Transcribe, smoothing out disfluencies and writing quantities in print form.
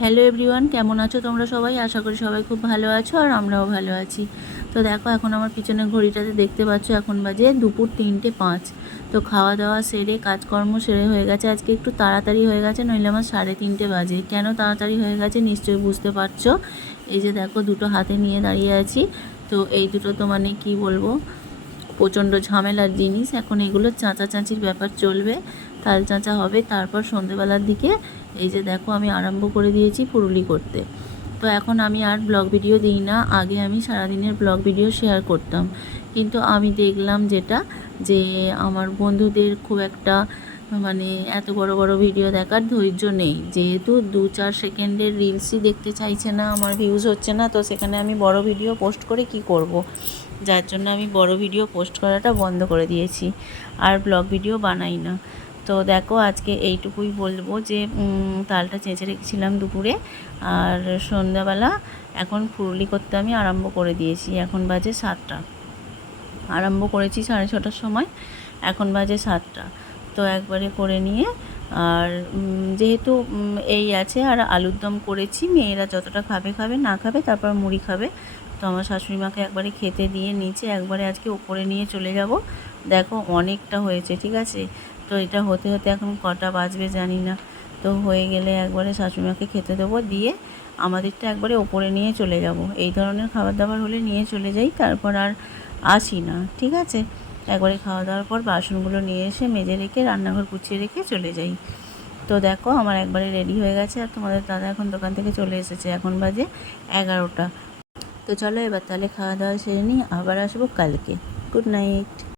Hello everyone, কেমন আছো তোমরা সবাই? আশা করি সবাই খুব ভালো আছো আর আমরাও ভালো আছি। তো দেখো, এখন আমার পিছনের ঘড়িটাতে দেখতে পাচ্ছ এখন বাজে দুপুর 3টে 5। তো খাওয়া দাওয়া সেরে কাজকর্ম সেরে হয়ে গেছে। আজকে একটু তাড়াতাড়ি হয়ে গেছে, নইলে আমার 3:30 বাজে। কেন তাড়াতাড়ি হয়ে গেছে নিশ্চয়ই বুঝতে পারছো। এই যে দেখো, দুটো হাতে নিয়ে দাঁড়িয়ে আছি। তো এই দুটো তো মানে কি বলবো, প্রচণ্ড ঝামেলার জিনিস। এখন এগুলো চাঁচাচাঁচির ব্যাপার চলবে, তাল চাঁচা হবে। তারপর সন্ধেবেলার দিকে এই যে দেখো, আমি আরম্ভ করে দিয়েছি পুরুলি করতে। তো এখন আমি আর ব্লগ ভিডিও দিই না। আগে আমি সারাদিনের ব্লগ ভিডিও শেয়ার করতাম, কিন্তু আমি দেখলাম যেটা, যে আমার বন্ধুদের খুব একটা মানে এত বড় বড় ভিডিও দেখার ধৈর্য নেই। যেহেতু 2-4 সেকেন্ডের রিলসই দেখতে চাইছে না, আমার ভিউজ হচ্ছে না, তো সেখানে আমি বড় ভিডিও পোস্ট করে কি করব। যার জন্য আমি বড় ভিডিও পোস্ট করাটা বন্ধ করে দিয়েছি, আর ব্লগ ভিডিও বানাই না। তো দেখো, আজকে এইটুকুই বলবো যে তালটা চেঁচে রেখেছিলাম দুপুরে, আর সন্ধ্যাবেলা এখন ফুরুলি করতে আমি আরম্ভ করে দিয়েছি। এখন বাজে 7টা, আরম্ভ করেছি 6:30টার সময়, এখন বাজে 7টা। তো একবারে করে নিয়ে, আর যেহেতু এই আছে, আর আলুর দম করেছি, মেয়েরা যতটা খাবে খাবে, না খাবে তারপর মুড়ি খাবে। তো আমার শাশুড়ি মাকে একবারে খেতে দিয়ে নিচে একবারে আজকে ওপরে নিয়ে চলে যাব। দেখো অনেকটা হয়েছে, ঠিক আছে। তো এটা হতে হতে এখন কটা বাজবে জানি না। তো হয়ে গেলে একবারে শাশুড়িমাকে খেতে দেবো, দিয়ে আমাদেরটা একবারে ওপরে নিয়ে চলে যাব। এই ধরনের খাবার দাবার হলে নিয়ে চলে যাই, তারপর আর আসি না, ঠিক আছে। একবারে খাওয়া দাওয়ার পর বাসনগুলো নিয়ে এসে মেজে রেখে রান্নাঘর গুছিয়ে রেখে চলে যাই। তো দেখো, আমার একবারে রেডি হয়ে গেছে, আর তোমাদের দাদা এখন দোকান থেকে চলে এসেছে। এখন বাজে 11টা। তো চলো এবার তাহলে খাওয়া দাওয়া সেরে নিই, আবার আসবো কালকে। Good night.